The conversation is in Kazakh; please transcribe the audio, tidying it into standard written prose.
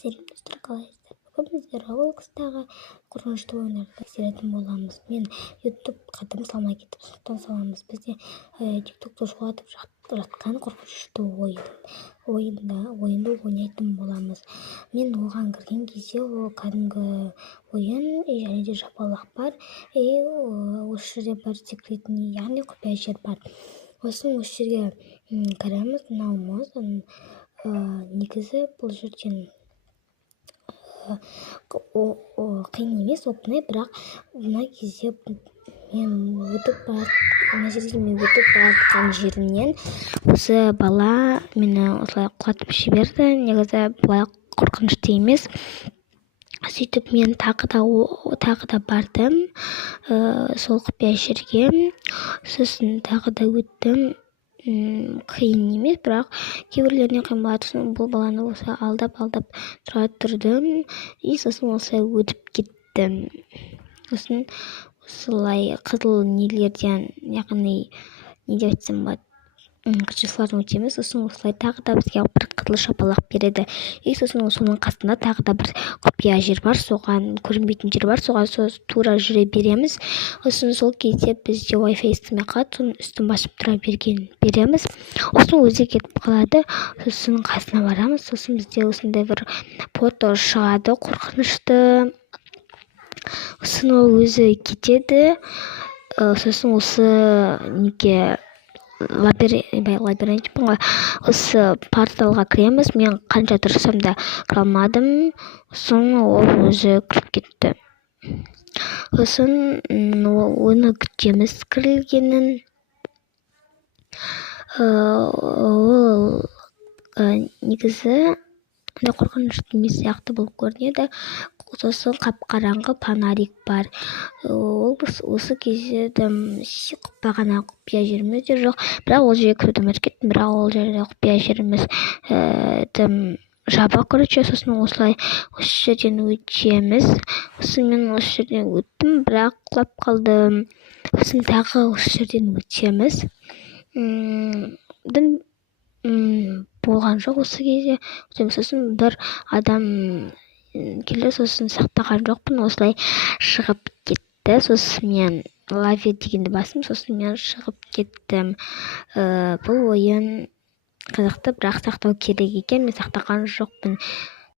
Сәлем достар, қалайсыздар? Бүгін біз Robloxтағы қорқынышты ойындарды тексеретін боламыз. Мен YouTube-қа дым салмай кетіп, сондықтан саламыз. Бізде TikTok-та шулатып жатқан қорқынышты ойынды ойнайтын боламыз. Мен оған кірген кезде ол кәдімгі ойын және де жапалақ бар. Осы жерде бір секретный, яғни құпия жер бар. Осы жерге кіреміз, мынау мұз. Негізі бұл жерден қиын емес, оп-оңай, бірақ мына кезде мен өтіп баратқан жерімнен осы бала мені осылай құлатып жіберді. Негізі бұлай қорқынышты емес. Сөйтіп мен тағы да бардым сол құпия жерге. Сосын тағы да өттім. Қиын емес, бірақ кейбіреулеріне қиын болады. Бұл баланы осы алдап тұрдым, сосын осылай өтіп кеттім. Сосын осылай қызыл нелерден, яғни не деп айтсам болады, числодан өтеміз. Сосын осылай тағы да бізге бір қызыл шапалақ береді. Сосын соның қасында тағы да бір құпия жер бар, соған көрінбейтін жер бар, соған тура жүре береміз. Сосын сол кезде бізде Wi-Fi істемей қалады, соның үстін басып тұра береміз. Сосын өзі кетіп қалады. Сосын қасына барамыз. Сосын бізде осындай бір фото шығады, қорқынышты. Сосын ол өзі кетеді. Сосын осы неге лабиринтпін ғой, осы порталға кіреміз. Мен қанша тұрсам да кіре алмадым. Сосын ол өзі кіріп кетті. Сосын оны күтеміз кірілгенін. Ол негізі қорқынышты емес сияқты болып көрінеді. Сосын қап-қараңғы фонарик бар. Осы кезде бағана құпия жеріміз де жоқ, бірақ ол жерге кіруді ұмытып, бірақ ол жерде құпия жеріміз жабық. Сосын осылай осы жерден өтеміз. Сосын мен осы жерден өттім, бірақ құлап қалдым. Сосын тағы осы жерден өтеміз. Болған жоқ осы кезде. Сосын бір адам келді, сосын сақтаған жоқпын, осылай шығып кетті. Сосын мен лави дегенді бастым, сосын мен шығып кеттім. Бұл ойын қызықты, бірақ сақтау керек екен, мен сақтаған жоқпын.